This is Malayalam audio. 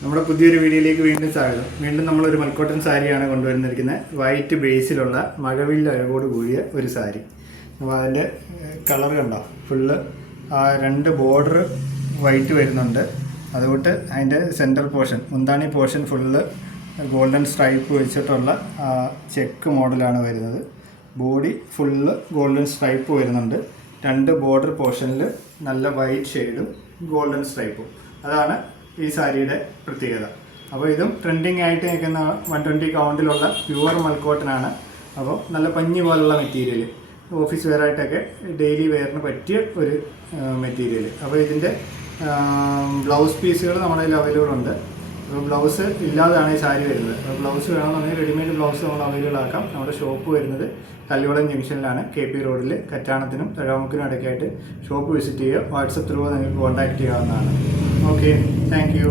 നമ്മുടെ പുതിയൊരു വീഡിയോയിലേക്ക് വീണ്ടും സ്വാഗതം. വീണ്ടും നമ്മളൊരു മൽക്കോട്ടൺ സാരിയാണ് കൊണ്ടുവന്നിരിക്കുന്നത്. വൈറ്റ് ബേസിലുള്ള മഴവില്ല് അഴകോട് കൂടിയ ഒരു സാരി. അപ്പോൾ അതിൻ്റെ കളർ കണ്ടോ, ഫുള്ള് ആ രണ്ട് ബോർഡർ വൈറ്റ് വരുന്നുണ്ട്. അതുകൊണ്ട് അതിൻ്റെ സെൻട്രൽ പോർഷൻ, മുന്താണി പോർഷൻ ഫുള്ള് ഗോൾഡൻ സ്ട്രൈപ്പ് വെച്ചിട്ടുള്ള ചെക്ക് മോഡലാണ് വരുന്നത്. ബോഡി ഫുള്ള് ഗോൾഡൻ സ്ട്രൈപ്പ് വരുന്നുണ്ട്. രണ്ട് ബോർഡർ പോർഷനിൽ നല്ല വൈറ്റ് ഷെയ്ഡും ഗോൾഡൻ സ്ട്രൈപ്പും. അതാണ് ഈ സാരിയുടെ പ്രത്യേകത. അപ്പോൾ ഇതും ട്രെൻഡിങ് ആയിട്ട് നിൽക്കുന്ന 120 കൗണ്ടിലുള്ള പ്യുവർ മൽക്കോട്ടനാണ്. അപ്പോൾ നല്ല പഞ്ഞി പോലുള്ള മെറ്റീരിയൽ, ഓഫീസ് വെയർ ആയിട്ടൊക്കെ ഡെയിലി വെയറിന് പറ്റിയ ഒരു മെറ്റീരിയൽ. അപ്പോൾ ഇതിൻ്റെ ബ്ലൗസ് പീസുകൾ നമ്മുടെ കയ്യിൽ അവൈലബിൾ ഉണ്ട്. അപ്പോൾ ബ്ലൗസ് ഇല്ലാതാണ് ഈ സാരി വരുന്നത്. അപ്പോൾ ബ്ലൗസ് വേണമെന്നുണ്ടെങ്കിൽ റെഡിമെയ്ഡ് ബ്ലൗസ് നമ്മൾ അവൈലബിൾ ആക്കാം. നമ്മുടെ ഷോപ്പ് വരുന്നത് കല്ലുവളം ജംഗ്ഷനിലാണ്, KP റോഡിൽ. കറ്റാണത്തിനും തഴവമുക്കിനും ഇടയ്ക്കായിട്ട് ഷോപ്പ് വിസിറ്റ് ചെയ്യുക. വാട്സപ്പ് ത്രൂ നിങ്ങൾക്ക് കോൺടാക്റ്റ് ചെയ്യാവുന്നതാണ്. Okay, thank you.